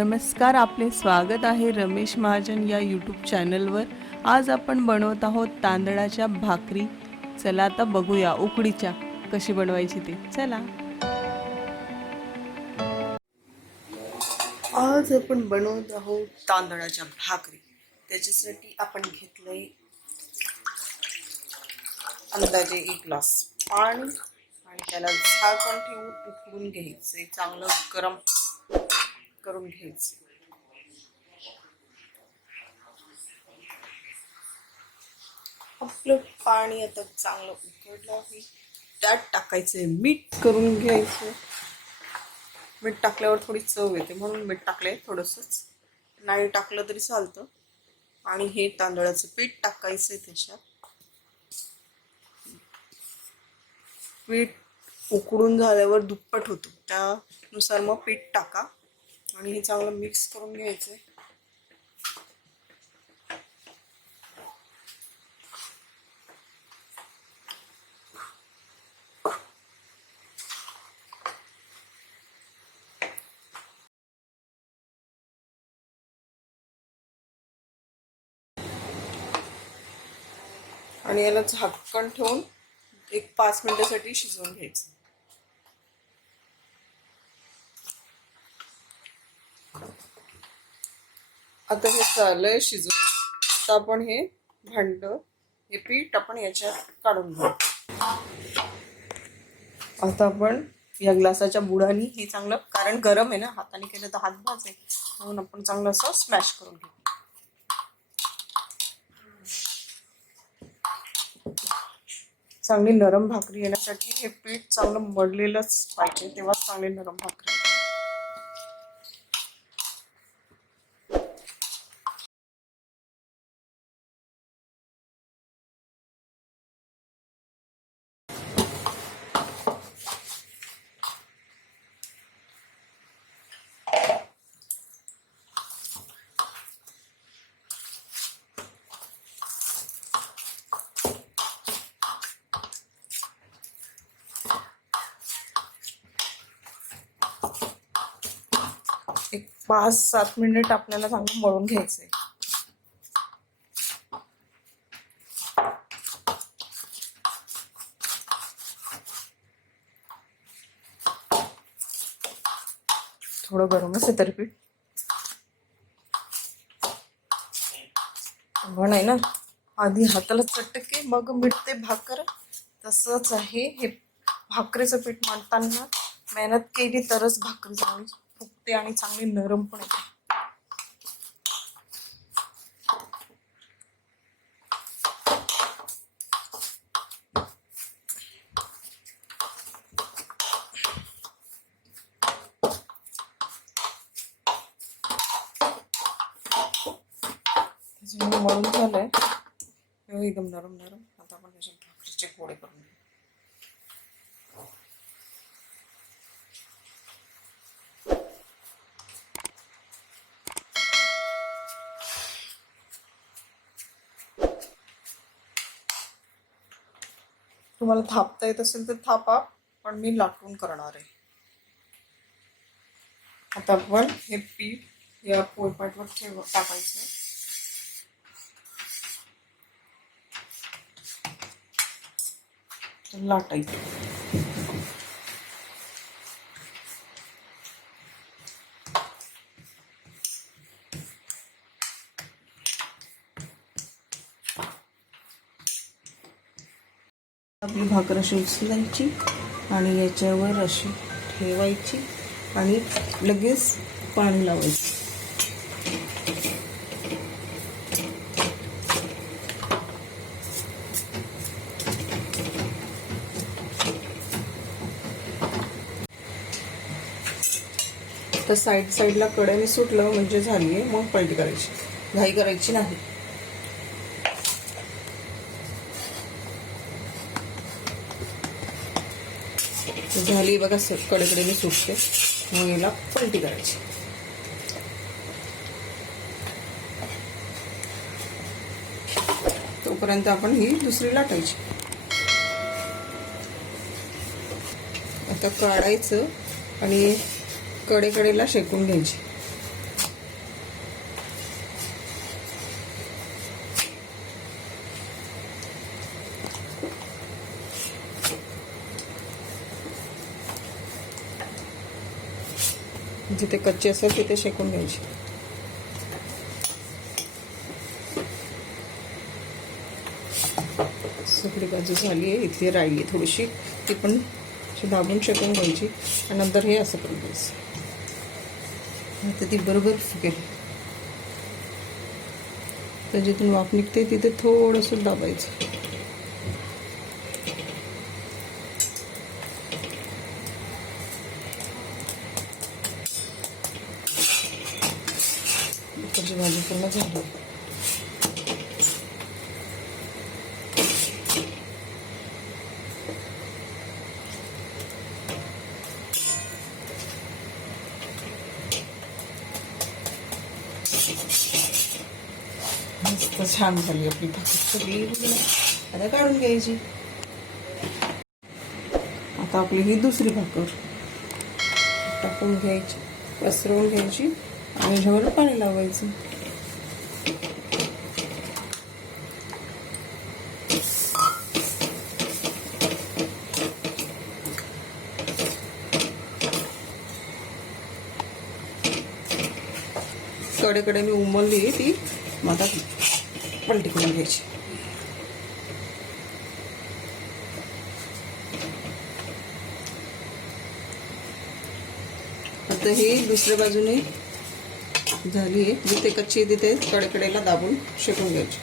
नमस्कार, आपले स्वागत आहे रमेश महाजन या यूट्यूब चॅनलवर। आज आपण बनवत आहोत तांदळाच्या भाकरी। चला आता बघूया उकडीच्या कशी बनवायची ते। चला, आज आपण बनवत आहोत तांदळाच्या भाकरी। त्याच्यासाठी आपण घेतलंय अंदाजे 1 ग्लास पाणी आणि त्याला झाकण ठेवून उकळून घ्यायचे। चांगलं गरम करून घ्यायचे। आपलं पाणी आता चांगलं उकळलं आहे, त्यात टाकायचे मीठ करून घ्यायचं। मीठ टाकल्यावर थोडी चव येते म्हणून मीठ टाकलंय थोडंसंच, नाही टाकलं तरी चालतं। आणि हे तांदळाचं पीठ टाकायचंय त्याच्यात। पीठ उकडून झाल्यावर दुप्पट होतं, त्यानुसार मग पीठ टाका आणि हे चांगलं मिक्स करून घ्यायचं। आणि याला झाकण ठेवून 5 मिनिटासाठी शिजवून घ्यायचं। आता हे झालंय शिजून। आता आपण हे भांड, हे पीठ आपण याच्यात काढून घेऊ। आता आपण या ग्लासाच्या बुडानी हे चांगलं, कारण गरम आहे ना, हाताने केलं तर हात भाजेल, म्हणून आपण चांगलं असं स्मॅश करून घेऊ। चांगली नरम भाकरी येण्यासाठी हे पीठ चांगलं मळलेलंच पाहिजे, तेव्हा चांगली नरम भाकरी। एक 5-7 मिनिट आपल्याला चांगलं मळून घ्यायचंय। थोडं गरमच आहे तरी पीठ, पण आहे ना, आधी हाताला चटके मग मिळते भाकर, तसंच आहे हे। भाकरीचं पीठ मळताना मेहनत केली तरच भाकरी चांगली फुगते आणि चांगली नरम पण येते। मळून झालंय एकदम नरम नरम। आता आपण त्याच्यात भाकरीचे पोळे करून घेऊ। तुम्हाला थापता येत असेल तर थापा, पण मी लाटून करणार आहे। आता आपण हे पीठ या पोळपाटवर टाकायचं। लाटायचं। आपली भाकर अशी उचलायची आणि याच्यावर अशी ठेवायची आणि लगेच पाणी लावायचं। तर साईडला कडेने सुटलं म्हणजे झाली आहे, मग पलटी करायची, घाई करायची नाही। झाली बघा, कडेकडेने सुटते, मग याला पलटी करायची। तोपर्यंत आपण ही दुसरी लाटायची। आता काढायचं आणि कडेकडेला शेकून घ्यायची। जिथे कच्ची असेल तिथे शेकून घ्यायची. सगळी बाजू झाली आहे. इथली राहिली थोडीशी, ती पण दाबून शेकून घ्यायची आणि नंतर हे असं करून घ्यायचं. आता ती बरोबर फुगेल. तर जिथून वाफ निघते तिथे थोडंसं दाबायचं. इकडची भाजी पूर्ण झाली. मस्त छान झाली आपली भाकर सगळी. आता काढून घ्यायची. आता आपली ही दुसरी भाकर टाकून घ्यायची, पसरवून घ्यायची आणि ह्याच्यावर पाणी लावायचं. कडेकडेने उमलली ती, मग आता पलटी करून घ्यायची. आता ही दुसऱ्या बाजूने झाली आहे. जिथे कच्ची तिथे कडेकडेला दाबून शेकून घ्यायची.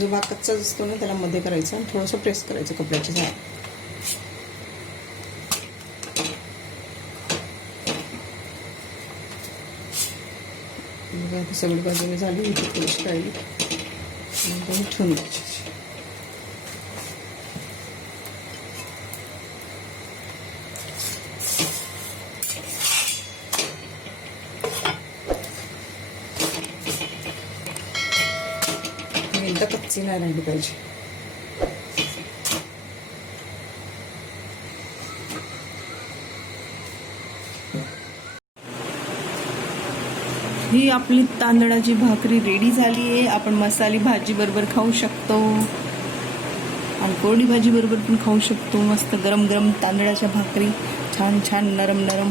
जो भाग कच्चा असतो ना त्याला मध्ये करायचा आणि थोडंसं प्रेस करायचं कपड्याच्या झाड. आता सगळी बाजूने झाली. इथे थोडीशी राहिली ठेवून द्यायची. एकदा कच्ची नाही राहिली पाहिजे. ही आपली तांदळाची भाकरी रेडी झाली आहे. आपण मसाली भाजी बरोबर खाऊ शकतो आणि कोरडी भाजी बरोबर पण खाऊ शकतो. मस्त गरम गरम तांदळाच्या भाकरी, छान छान नरम नरम.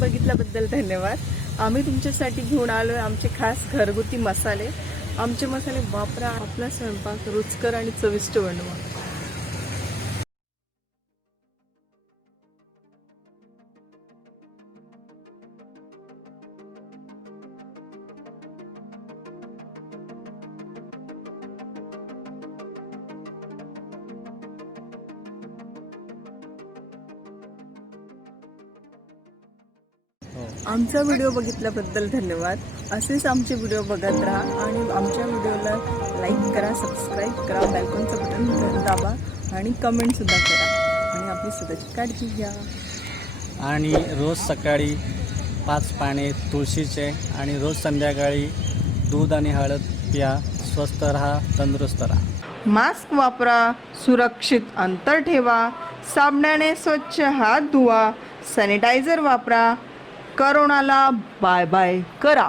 बघितल्याबद्दल धन्यवाद. आम्ही तुमच्यासाठी घेऊन आलोय आमचे खास घरगुती मसाले. आमचे मसाले वापरा, आपला स्वयंपाक रुचकर आणि चविष्ट बनवा. आमचा व्हिडिओ बघितल्याबद्दल धन्यवाद. असेच आमचे व्हिडिओ बघत राहा आणि आमच्या व्हिडिओला लाईक करा, सबस्क्राईब करा, बेलकॉनचं बटन दाबा आणि कमेंटसुद्धा करा आणि आपली स्वतःची काळजी घ्या. आणि रोज सकाळी 5 पाने तुळशीचे आणि रोज संध्याकाळी दूध आणि हळद प्या. स्वस्थ राहा, तंदुरुस्त राहा. मास्क वापरा, सुरक्षित अंतर ठेवा, साबणाने स्वच्छ हात धुवा, सॅनिटायझर वापरा, करोनाला बाय बाय करा.